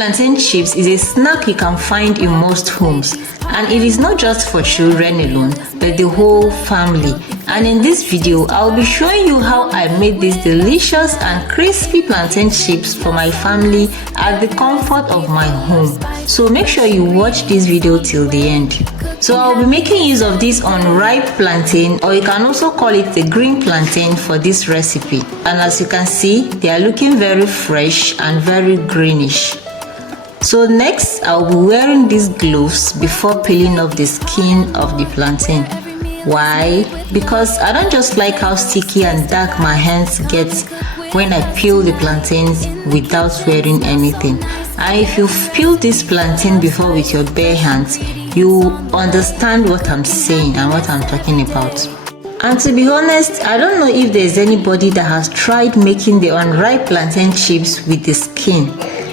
plantain chips is a snack you can find in most homes, and it is not just for children alone but the whole family. And in this video I'll be showing you how I made these delicious and crispy plantain chips for my family at the comfort of my home. So make sure you watch this video till the end. So I'll be making use of this unripe plantain, or you can also call it the green plantain, for this recipe. And as you can see, they are looking very fresh and very greenish. So next I'll be wearing these gloves before peeling off the skin of the plantain. Why? Because I don't just like how sticky and dark my hands get when I peel the plantains without wearing anything. And if you've peeled this plantain before with your bare hands, you understand what I'm saying and what I'm talking about. And to be honest, I don't know if there's anybody that has tried making the unripe plantain chips with the skin,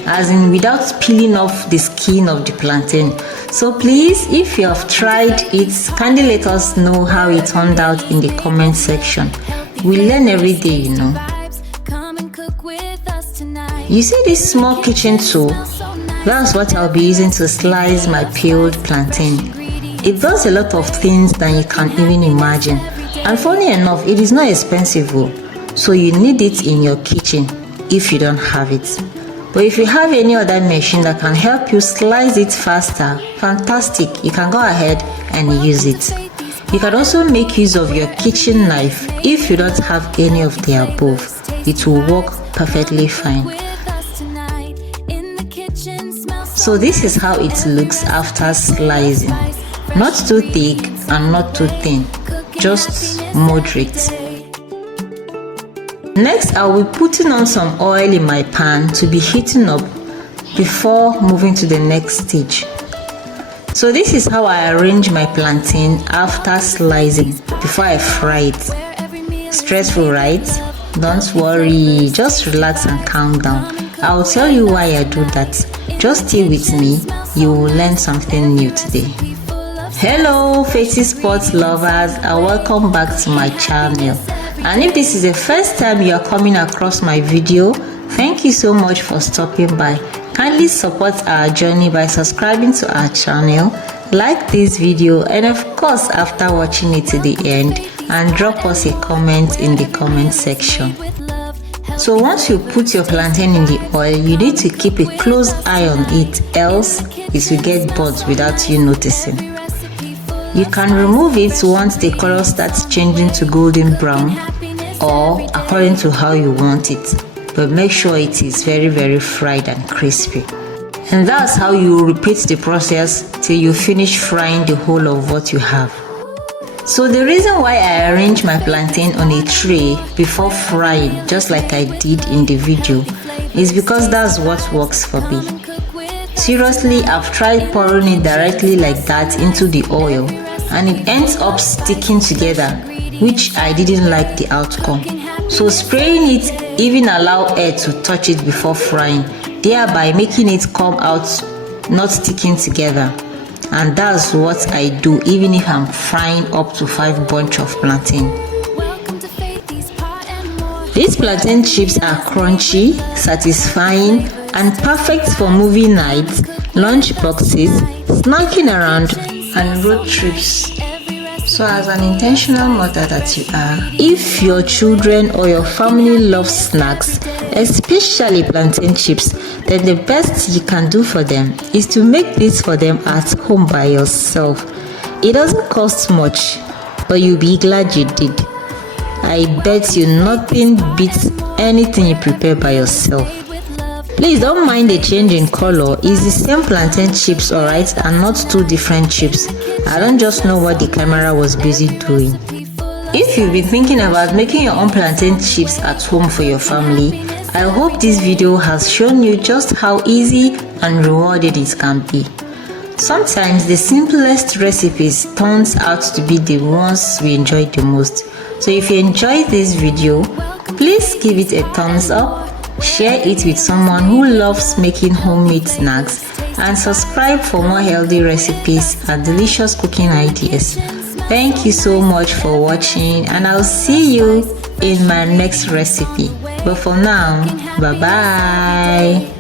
as in without peeling off the skin of the plantain. So please, if you have tried it, kindly let us know how it turned out in the comment section. We learn every day, you know. You see this small kitchen tool? That's what I'll be using to slice my peeled plantain. It does a lot of things that you can't even imagine. And funny enough, it is not expensive, so you need it in your kitchen if you don't have it. But if you have any other machine that can help you slice it faster, fantastic, you can go ahead and use it. You can also make use of your kitchen knife if you don't have any of the above. It will work perfectly fine. So this is how it looks after slicing. Not too thick and not too thin, just moderate. Next, I will be putting on some oil in my pan to be heating up before moving to the next stage. So this is how I arrange my plantain after slicing before I fry it. Stressful, right? Don't worry, just relax and calm down. I'll tell you why I do that. Just stay with me, you will learn something new today. Hello Faithy sports lovers, and welcome back to my channel. And if this is the first time you are coming across my video, thank you so much for stopping by. Kindly support our journey by subscribing to our channel, like this video, and of course after watching it to the end, and drop us a comment in the comment section. So once you put your plantain in the oil, you need to keep a close eye on it, else it will get burnt without you noticing. You can remove it once the color starts changing to golden brown, or according to how you want it, but make sure it is very fried and crispy. And that's how you repeat the process till you finish frying the whole of what you have. So the reason why I arrange my plantain on a tray before frying, just like I did in the video, is because that's what works for me. Seriously, I've tried pouring it directly like that into the oil, and it ends up sticking together, which I didn't like the outcome. So spraying it even allow air to touch it before frying, thereby making it come out not sticking together. And that's what I do even if I'm frying up to 5 bunch of plantain. These plantain chips are crunchy, satisfying, and perfect for movie nights, lunch boxes, snacking around, and road trips. So as an intentional mother that you are, if your children or your family love snacks, especially plantain chips, then the best you can do for them is to make this for them at home by yourself. It doesn't cost much, but you'll be glad you did. I bet you nothing beats anything you prepare by yourself. Please don't mind the change in color. It's the same plantain chips, alright, and not two different chips. I don't just know what the camera was busy doing. If you've been thinking about making your own plantain chips at home for your family, I hope this video has shown you just how easy and rewarding it can be. Sometimes the simplest recipes turns out to be the ones we enjoy the most. So if you enjoyed this video, please give it a thumbs up, share it with someone who loves making homemade snacks, and subscribe for more healthy recipes and delicious cooking ideas. Thank you so much for watching, and I'll see you in my next recipe. But for now, bye bye.